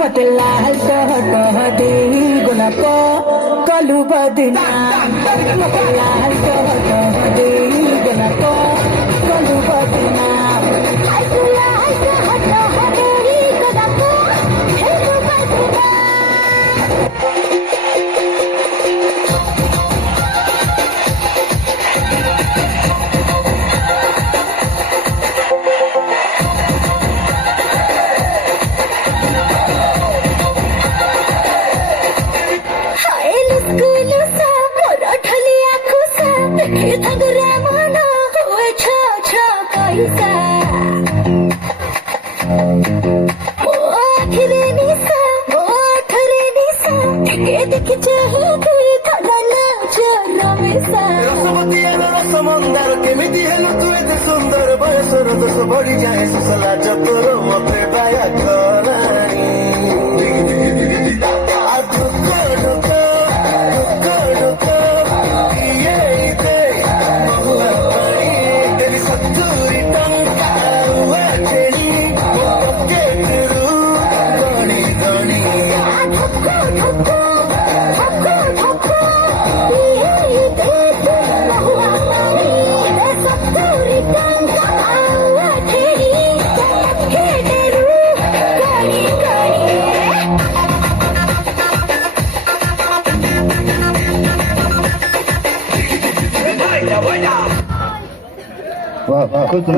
मत लाल कह दे गुलाब कलू बदना मत लाल कह दे गुलाब कलू बदना समंदर केमिति हेलो तू एते सुंदर बयसर दोष बढ़ी जाए सुसला चतुर मते पाया खरानी वाह, खुश